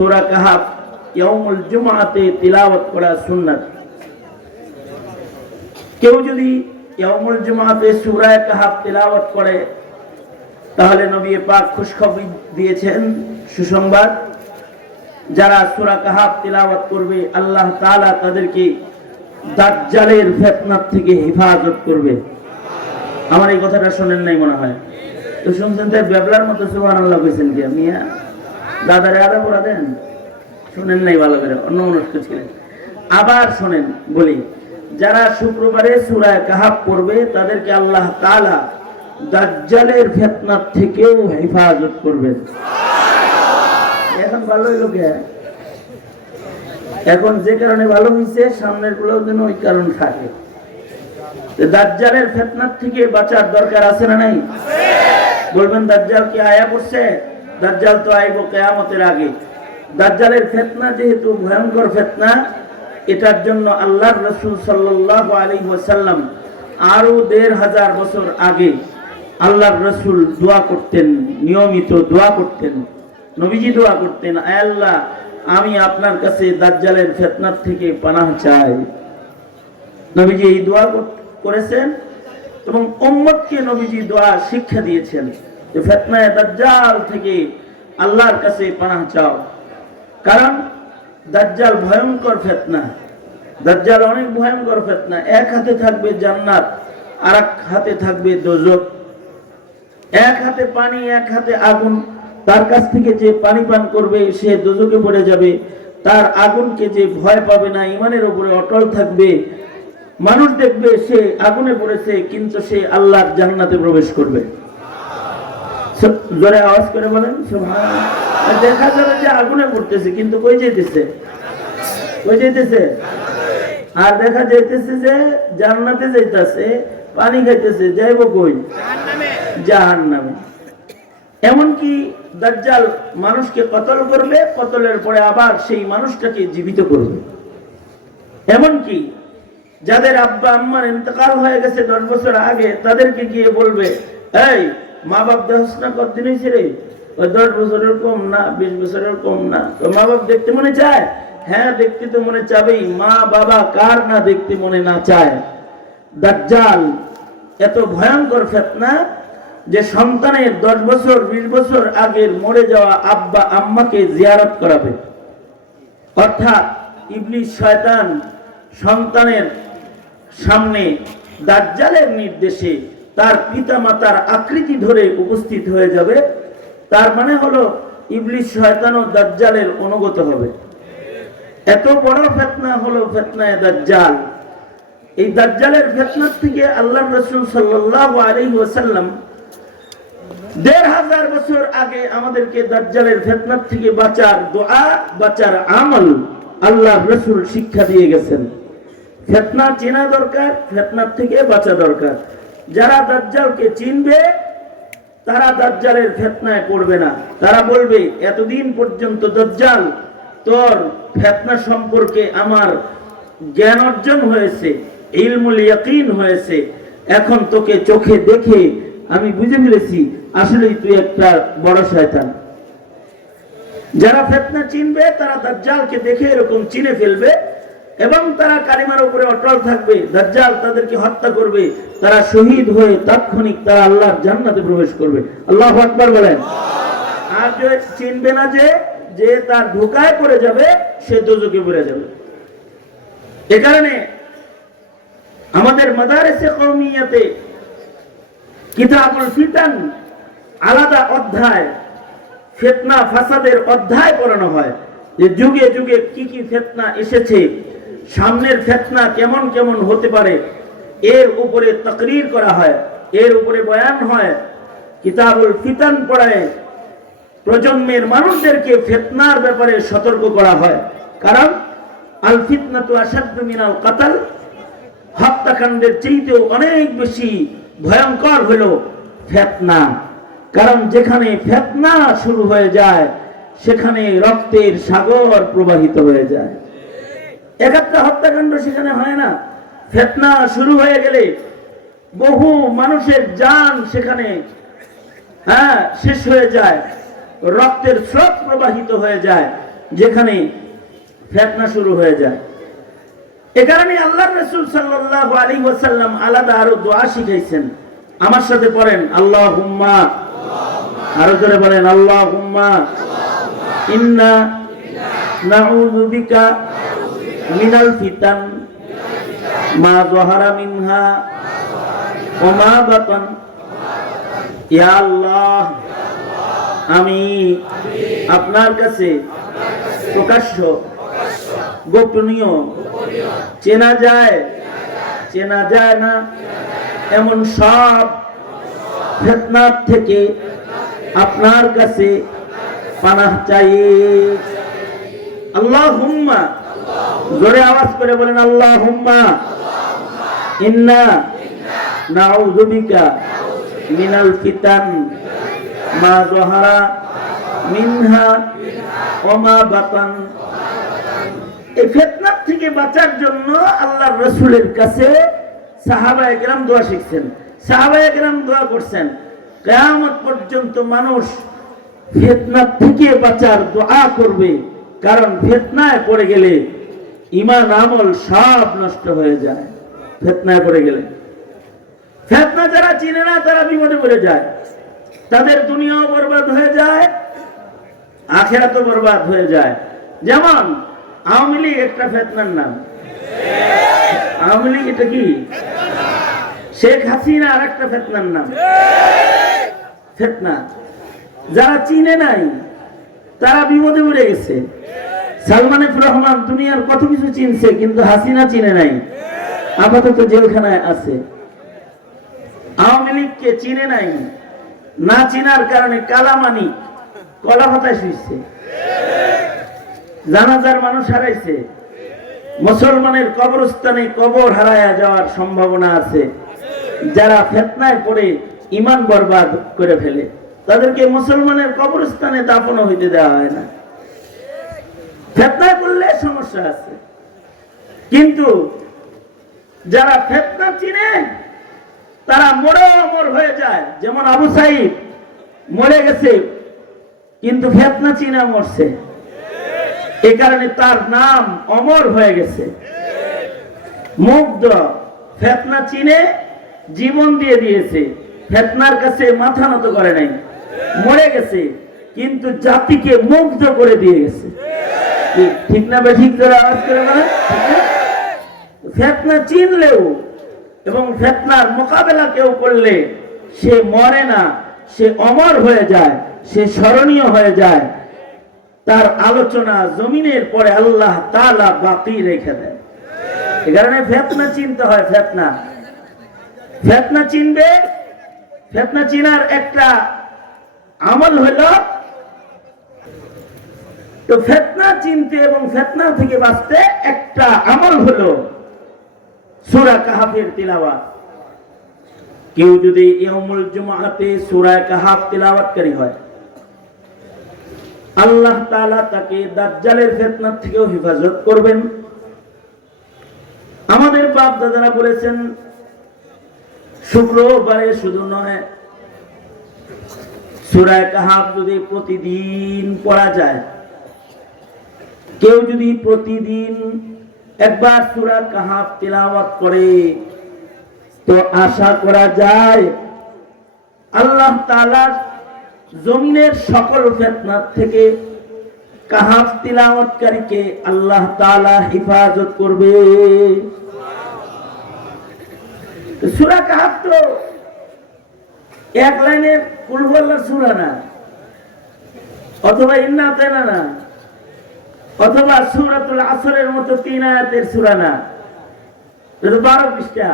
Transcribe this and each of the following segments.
সূরা কাহাফ ইয়াউমুল জুমআতে তিলাওয়াত করা সুন্নাত। কেউ যদি ইয়াউমুল জুমআতে সূরা কাহাফ তিলাওয়াত করে, তাহলে নবী পাক খুশখবর দিয়েছেন সুসংবাদ। যারা সূরা কাহাফ তিলাওয়াত করবে, আল্লাহ তাআলা তাদেরকে দাজ্জালের ফিতনার থেকে হেফাজত করবে। আমার এই কথাটা শোনেন নাই মনে হয়। তো শুনছেন তাই বেবলার মতো সুবহানাল্লাহ কইছেন কি, মিয়া? দাদারে আদা পড়া দেন? শুনেন নাই ভালো করে, অন্য মনস্ক ছিলেন। আবার শোনেন, বলি, যারা শুক্রবারে সুরায় কাহাফ করবে তাদেরকে আল্লাহ তাআলা দাজ্জালের ফিতনার থেকেও হেফাজত করবেন। এখন ভালো হইল এখন যে কারণে ভালো হয়েছে সামনেরগুলো যেন ওই কারণ থাকে। দাজ্জালের ফিতনার থেকে বাঁচার দরকার আছে না নাই? বলবেন, দাজ্জাল কি আয়া পড়ছে? দাজ্জাল তো আইব কেয়ামতের আগে। দাজ্জালের ফেতনা যেহেতু ভয়ঙ্কর ফেতনা, এটার জন্য আল্লাহ রসুল সাল্লাল্লাহু আলাইহি ওয়াসাল্লাম আরও দেড় হাজার বছর আগে আল্লাহর রসুল দোয়া করতেন, নিয়মিত দোয়া করতেন, নবীজি দোয়া করতেন আল্লাহ, আমি আপনার কাছে দাজ্জালের ফেতনার থেকে পানাহ চাই। নবীজি এই দোয়া করেছেন এবং উম্মতকে নবীজি দোয়া শিক্ষা দিয়েছেন যে ফেতনায় দাজ্জাল থেকে আল্লাহর কাছে পানাহ চাও। কারণ দাজ্জাল ভয়ঙ্কর ফেতনা। দাজ্জাল অনেক ভয়ঙ্কর ফেতনা। এক হাতে থাকবে জান্নাত আর এক হাতে থাকবে দোজক। এক হাতে পানি, এক হাতে আগুন। তার কাছ থেকে যে পানি পান করবে, সে দোজকে পড়ে যাবে। তার আগুনকে যে ভয় পাবে না, ইমানের উপরে অটল থাকবে। মানুষ দেখবে সে আগুনে পড়েছে, কিন্তু সে আল্লাহর জান্নাতে প্রবেশ করবে। জোরে আওয়াজ করে বলেন দেখা যাবে যে আগুনে পড়তেছে, কিন্তু কই যেতেছে কই যেতেছে আর দেখা যাইতেছে যে জান্নাতে যাইতেছে, পানি খাইতেছে, যাইব কই? জাহান নামে এমনকি দাজ্জাল মানুষকে কতল করবে, কতলের পরে আবার সেই মানুষটাকে জীবিত করবে। এমনকি যাদের আব্বা আম্মার ইন্তকাল হয়ে গেছে দশ বছর আগে, তাদেরকে গিয়ে বলবে, এই মা বাপ দেহস না কতদিন হয়েছে রে। ওই দশ বছরের কম না, বিশ বছরের কম না। তো মা বাপ দেখতে মনে চায়? হ্যাঁ দেখতে তো মনে চাবেই। মা বাবা কার না দেখতে মনে না চায়? দাজ্জাল, এত ভয়ঙ্কর ফেতনা যে সন্তানের দশ বছর, বিশ বছর আগের মরে যাওয়া আব্বা, আম্মাকে জিয়ারত করাবে। অর্থাৎ ইবলিশ শয়তান সন্তানের সামনে দাজ্জালের নির্দেশে তার পিতা মাতার আকৃতি ধরে উপস্থিত হয়ে যাবে। তার মানে হলো ইবলিশ শয়তান দাজ্জালের অনুগত হবে। এত বড় ফেতনা হলো ফেতনায় দাজ্জাল। এই দাজ্জালের ফেতনার থেকে আল্লাহ রসুল সাল্লাল্লাহু আলাইহি ওয়াসাল্লাম দেড় হাজার বছর আগে আমাদেরকে দাজ্জালের ফেতনার থেকে বাঁচার দোয়া, বাঁচার আমল আল্লাহ রসুল শিক্ষা দিয়ে গেছেন। ফেতনা চেনা দরকার, ফেতনার থেকে বাঁচা দরকার। যারা দাজ্জালকে চিনবে, তারা দাজ্জালের ফেতনায় পড়বে না। তারা বলবে, এতদিন পর্যন্ত দাজ্জাল তোর ফেতনা সম্পর্কে আমার জ্ঞান অর্জন হয়েছে, ইলমুল ইয়াকিন হয়েছে। এখন তোকে চোখে দেখে আমি বুঝে ফেলেছি, আসলেই তুই একটা বড় শয়তান। যারা ফেতনা চিনবে, তারা দাজ্জালকে দেখে এরকম চিনে ফেলবে। এবং তারা কালিমার উপরে অটল থাকবে, দাজ্জাল তাদেরকে হত্যা করবে, তারা শহীদ হয়ে তাৎক্ষণিক তারা আল্লাহর জান্নাতে প্রবেশ করবে। আল্লাহ আকবার বলেন। আর যে চিনবে না যে যে তার ধোকায় পড়ে যাবে, সে দোজকে পড়ে যাবে। এ কারণে আমাদের মাদারেসে কওমিয়াতে কিতাবুল ফিতান আলাদা অধ্যায়, ফেতনা, ফাসাদের অধ্যায় পড়ানো হয়। যে যুগে যুগে কি কি ফেতনা এসেছে সামনের ফেতনা কেমন কেমন হতে পারে, এর উপরে তকরির করা হয়, এর উপরে বয়ান হয়। কিতাবুল ফিতান পড়ায় প্রজন্মের মানুষদেরকে ফেতনার ব্যাপারে সতর্ক করা হয়। কারণ, আল ফিতনা তো আসাদ্দ মিনাল কাতাল, হত্যাকাণ্ডের চেয়েতেও অনেক বেশি ভয়ঙ্কর হলো ফেতনা। কারণ যেখানে ফেতনা শুরু হয়ে যায়, সেখানে রক্তের সাগর প্রবাহিত হয়ে যায়। এক হত্যাকাণ্ড সেখানে হয় না। ফেতনা শুরু হয়ে গেলে বহু মানুষের জান সেখানে হ্যাঁ শেষ হয়ে যায়। রক্তের স্রোত প্রবাহিত হয়ে যায়, যেখানে ফেতনা শুরু হয়ে যায়। এ কারণে আল্লাহ রসুল সাল্লাল্লাহু আলাইহি ওয়াসাল্লাম আলাদা আরও দোয়া শিখাইছেন। আমার সাথে পড়েন আল্লাহ হুম্মা আরও জোরে বলেন আল্লাহ হুম্মা ইন্না নাউযু মিনাল ফিতান, মা যহারা মিনহা ওয়া মা বাতান। ইয়া আল্লাহ, আমি আপনার কাছে প্রকাশ্য, গোপনীয়, চেনা যায় চেনা যায় না, এমন সব ফেতনার থেকে আপনার কাছে পানাহ চাই। আল্লাহ হুম্মা জোরে আওয়াজ করে বলেন আল্লাহ হুম্মা ইন্না মিনাল ফিতান, মা জহারা মিনহা ওমা বাতান। এই ফেতনার থেকে বাঁচার জন্য আল্লাহর রসুলের কাছে সাহাবা দোয়া শিখছেন সাহাবা দোয়া করছেন। কেয়ামত পর্যন্ত মানুষ ফেতনার থেকে বাঁচার দোয়া করবে, কারণ ফেতনায় পড়ে গেলে ইমান, আমল সব নষ্ট হয়ে যায়। ফেতনায় পড়ে গেলে। ফেতনা যারা চিনে না, তারা বিপদে পড়ে যায়। তাদের দুনিয়াও বরবাদ হয়ে যায় আখেরাত বরবাদ হয়ে যায়। যেমন, আওয়ামী লীগ একটা ফেতনার নাম। আওয়ামী লীগ এটা কি? শেখ হাসিনা আর একটা ফেতনার নাম। ফেতনা। যারা চিনে নাই, তারা বিপদে পড়ে গেছে। সালমান রহমান দুনিয়ার কত কিছু চিনছে, কিন্তু হাসিনা চিনে নাই। আপাতত জেলখানায় আছে। আওয়ামী লীগকে চিনে নাই। না চিনার কারণে কালামানি, কলা হতাশ হয়েছে জানাজার মানুষ হারাইছে। মুসলমানের কবরস্থানে কবর হারায়া যাওয়ার সম্ভাবনা আছে। যারা ফেতনায় পড়ে ইমান বরবাদ করে ফেলে। তাদেরকে মুসলমানের কবরস্থানে দাফনও হইতে দেওয়া হয় না। ফেতনায় পড়লে সমস্যা আছে। কিন্তু যারা ফেতনা চিনে, তারা মরে অমর হয়ে যায়। যেমন আবু সাইদ মরে গেছে, কিন্তু ফেতনা চিনা মরছে। এ কারণে তার নাম অমর হয়ে গেছে। মুগ্ধ, ফেতনা চিনে জীবন দিয়ে দিয়েছে। ফেতনার কাছে মাথা নত করে নাই। মরে গেছে, কিন্তু জাতিকে মুগ্ধ করে দিয়ে গেছে। ঠিক না বে, ঠিক করে আওয়াজ করে বলেন? ঠিক না? ফেতনা চিনলেও এবং ফেতনার মোকাবেলা কেউ করলে সে মরে না, সে অমর হয়ে যায়, সে স্মরণীয় হয়ে যায় তার আলোচনা জমিনের পরে আল্লাহ তালা বাকি রেখে দেয় এ কারণে ফেতনা চিনতে হয়, ফেতনা ফেতনা চিনবে ফেতনা চিনার একটা আমল হলো তো ফেতনা চিনতে এবং ফেতনা থেকে বাঁচতে একটা আমল হলো সুরা কাহাফের তিলাওয়াত। কেউ যদি ইয়ামুল জুমাতে কাহাফ তিলাওয়াতকারী হয়, আল্লাহ তাকে দাজ্জালের থেকেও হেফাজত করবেন। আমাদের বাপ দাদারা বলেছেন, শুক্রবারে শুধু নয় সুরায় কাহাফ যদি প্রতিদিন পড়া যায় কেউ যদি প্রতিদিন একবার সুরা কাহাফ তিলাওয়াত করে, তো আশা করা যায় আল্লাহ তাআলার জমিনের সকল ফেতনার থেকে কাহাফ তিলাওয়াতকারীকে আল্লাহ তাআলা হেফাজত করবে। সূরা কাহাফ তো এক লাইনের কুলহুয়াল্লাহর সূরা না, অথবা ইন্না তেনা না। অথবা সূরাতুল আসরের মতো তিন আয়াতের সূরা না। এটা বারো পৃষ্ঠা।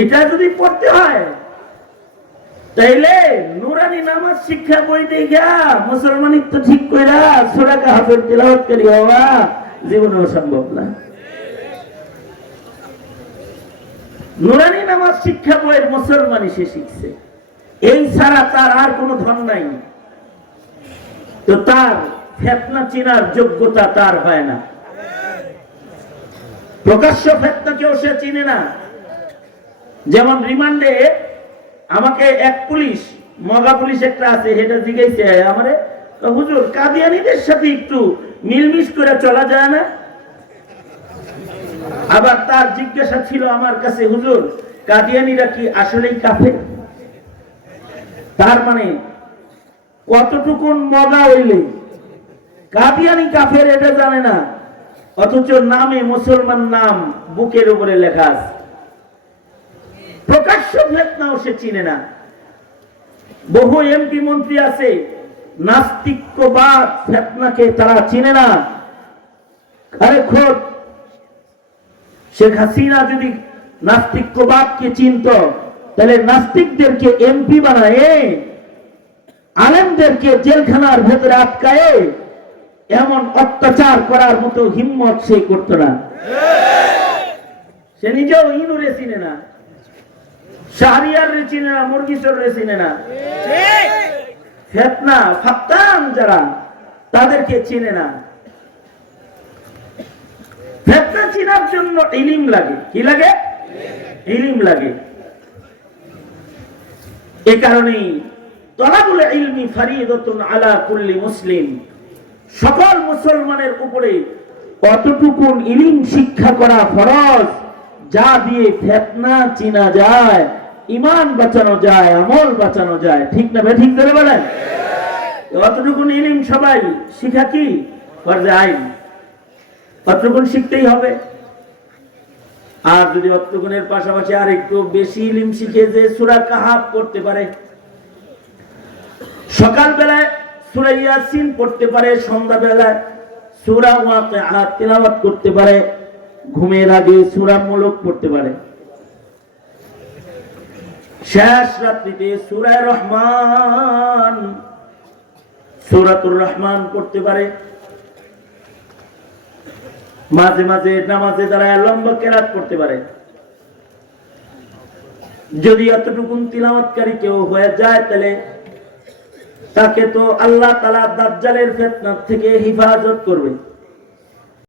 এটা যদি পড়তে হয়, তাইলে নুরানি নামাজ শিক্ষা বই দেখা তো ঠিক তেলাওয়াত করি জীবনেও সম্ভব না। নুরানি নামাজ শিক্ষা বইয়ের মুসলমানই সে শিখছে। এই ছাড়া তার আর কোনো ধন নাই। তো তার ফেতনা চিনার যোগ্যতা তার হয় না। প্রকাশ্য ফেতনা কেউ সে চিনে না। যেমন রিমান্ডে আমাকে এক পুলিশ, মগা পুলিশ একটা আছে সেটা জিজ্ঞাসা আমারে হুজুর, কাদিয়ানিদের সাথে একটু মিলমিশ করে চলা যায় না? আবার তার জিজ্ঞাসা ছিল আমার কাছে, হুজুর, কাদিয়ানিরা কি আসলেই কাফে তার মানে কতটুকুন মজা হইলে কাদিয়ানি কাফের এটা জানে না। অথচ নামে মুসলমান নাম বুকের উপরে লেখা প্রকাশ্য ফেতনাও সে চিনে না। বহু এমপি মন্ত্রী আছে, নাস্তিক্যবাদ ফেতনাকে তারা চিনে না। আরে খোদ, শেখ হাসিনা যদি চিনত, তাহলে নাস্তিকদেরকে এমপি বানায়, আলেমদেরকে জেলখানার ভেতরে আটকায় এমন অত্যাচার করার মতো হিম্মত সে করত না। সে নিজেও ইনুরে চিনে না। লাগে। কি লাগে? এ কারণেই তলাবুল আলা কুল্লি মুসলিম। সকল মুসলমানের উপরে কতটুকুন ইলিম শিক্ষা করা ফরজ, যা দিয়ে ফেতনা চিনা যায় ইমান বাঁচানো যায়, আমল বাঁচানো যায়, ঠিক না ঠিক ধরে বলেন? ইলিম সবাই শিখা কি? ফরজে আইন। শিখতেই হবে। আর যদি অতটুকুনের পাশাপাশি আর একটু বেশি ইলিম শিখে যে সুরা কাহাব করতে পারে। সকাল বেলায় সুরা ইয়াসিন পড়তে পারে সন্ধ্যা বেলায় সুরা ওয়াকিআ তেলাওয়াত করতে পারে, ঘুমের আগে সুরা মুলক পড়তে পারে। শেষ রাত্রিতে সুরায় রহমান, সুরাতুর রহমান পড়তে পারে। মাঝে মাঝে নামাজে দাঁড়ায় লম্বা কেরাত করতে পারে। যদি এতটুকুন তিলাওয়াতকারী কেউ হয়ে যায়, তাহলে তাকে তো আল্লাহ তালা দাজ্জালের ফেতনার থেকে হিফাজত করবে